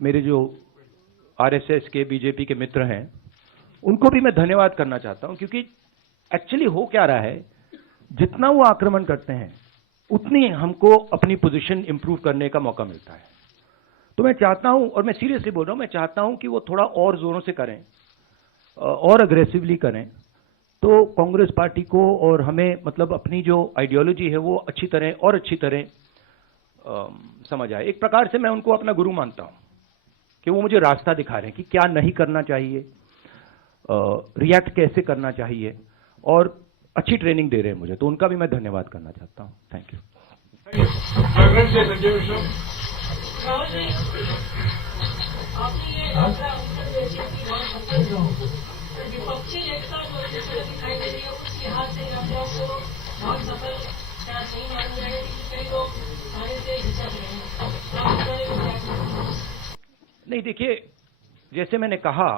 मेरे जो आरएसएस के, बीजेपी के मित्र हैं, उनको भी मैं धन्यवाद करना चाहता हूं, क्योंकि एक्चुअली हो क्या रहा है, जितना वो आक्रमण करते हैं उतनी हमको अपनी पोजीशन इंप्रूव करने का मौका मिलता है। तो मैं चाहता हूं, और मैं सीरियसली बोल रहा हूं, मैं चाहता हूं कि वो थोड़ा और जोरों से करें और अग्रेसिवली करें, तो कांग्रेस पार्टी को और हमें, मतलब अपनी जो आइडियोलॉजी है वो अच्छी तरह समझ आए। एक प्रकार से मैं उनको अपना गुरु मानता हूं कि वो मुझे रास्ता दिखा रहे हैं कि क्या नहीं करना चाहिए, रिएक्ट कैसे करना चाहिए, और अच्छी ट्रेनिंग दे रहे हैं मुझे, तो उनका भी मैं धन्यवाद करना चाहता हूं। Thank you. विपक्षी एकता जो जिस तरह दिखाई दे रही है, उस लिहाज से यात्रा को बहुत सफल या नहीं माना जाएगा, क्योंकि कई लोग आने से हिचक रहे हैं। नहीं, देखिए, जैसे मैंने कहा,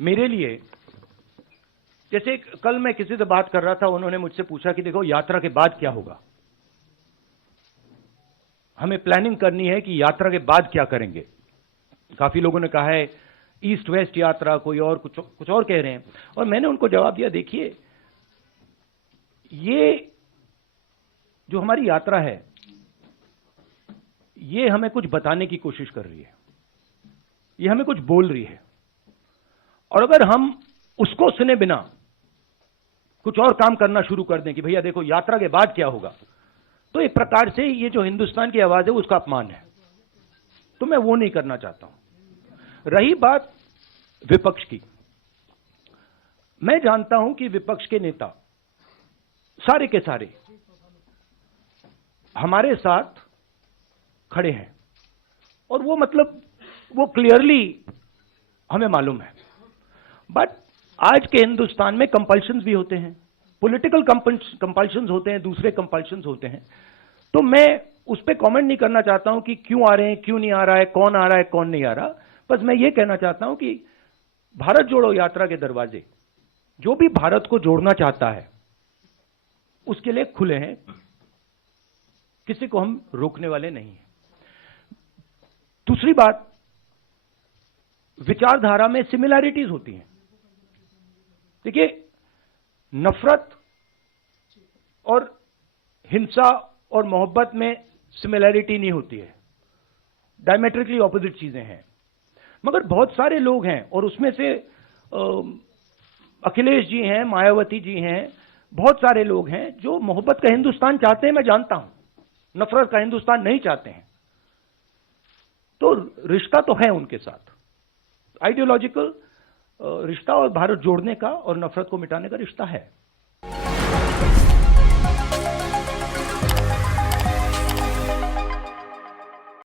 मेरे लिए, जैसे कल मैं किसी से बात कर रहा था, उन्होंने मुझसे पूछा कि देखो यात्रा के बाद क्या होगा, हमें प्लानिंग करनी है कि यात्रा के बाद क्या करेंगे। काफी लोगों ने कहा है ईस्ट वेस्ट यात्रा, कोई और कुछ और कह रहे हैं, और मैंने उनको जवाब दिया, देखिए ये जो हमारी यात्रा है, ये हमें कुछ बताने की कोशिश कर रही है, ये हमें कुछ बोल रही है, और अगर हम उसको सुने बिना कुछ और काम करना शुरू कर दें कि भैया देखो यात्रा के बाद क्या होगा, तो एक प्रकार से ये जो हिंदुस्तान की आवाज है उसका अपमान है। तो मैं वो नहीं करना चाहता हूं। रही बात विपक्ष की, मैं जानता हूं कि विपक्ष के नेता सारे के सारे हमारे साथ खड़े हैं, और वो, मतलब वो क्लियरली हमें मालूम है। बट आज के हिंदुस्तान में कंपल्शंस भी होते हैं, पॉलिटिकल कंपल्शंस होते हैं, दूसरे कंपल्शंस होते हैं। तो मैं उस पर कमेंट नहीं करना चाहता हूं कि क्यों आ रहे हैं, क्यों नहीं आ रहा है, कौन आ रहा है, कौन नहीं आ रहा। बस मैं ये कहना चाहता हूं कि भारत जोड़ो यात्रा के दरवाजे, जो भी भारत को जोड़ना चाहता है उसके लिए खुले हैं, किसी को हम रोकने वाले नहीं हैं। दूसरी बात, विचारधारा में सिमिलैरिटीज होती हैं। देखिए, नफरत और हिंसा और मोहब्बत में सिमिलैरिटी नहीं होती है, डायमेट्रिकली ऑपोजिट चीजें हैं। मगर बहुत सारे लोग हैं, और उसमें से अखिलेश जी हैं, मायावती जी हैं, बहुत सारे लोग हैं जो मोहब्बत का हिंदुस्तान चाहते हैं, मैं जानता हूं, नफरत का हिंदुस्तान नहीं चाहते हैं। तो रिश्ता तो है उनके साथ, आइडियोलॉजिकल रिश्ता, और भारत जोड़ने का और नफरत को मिटाने का रिश्ता है।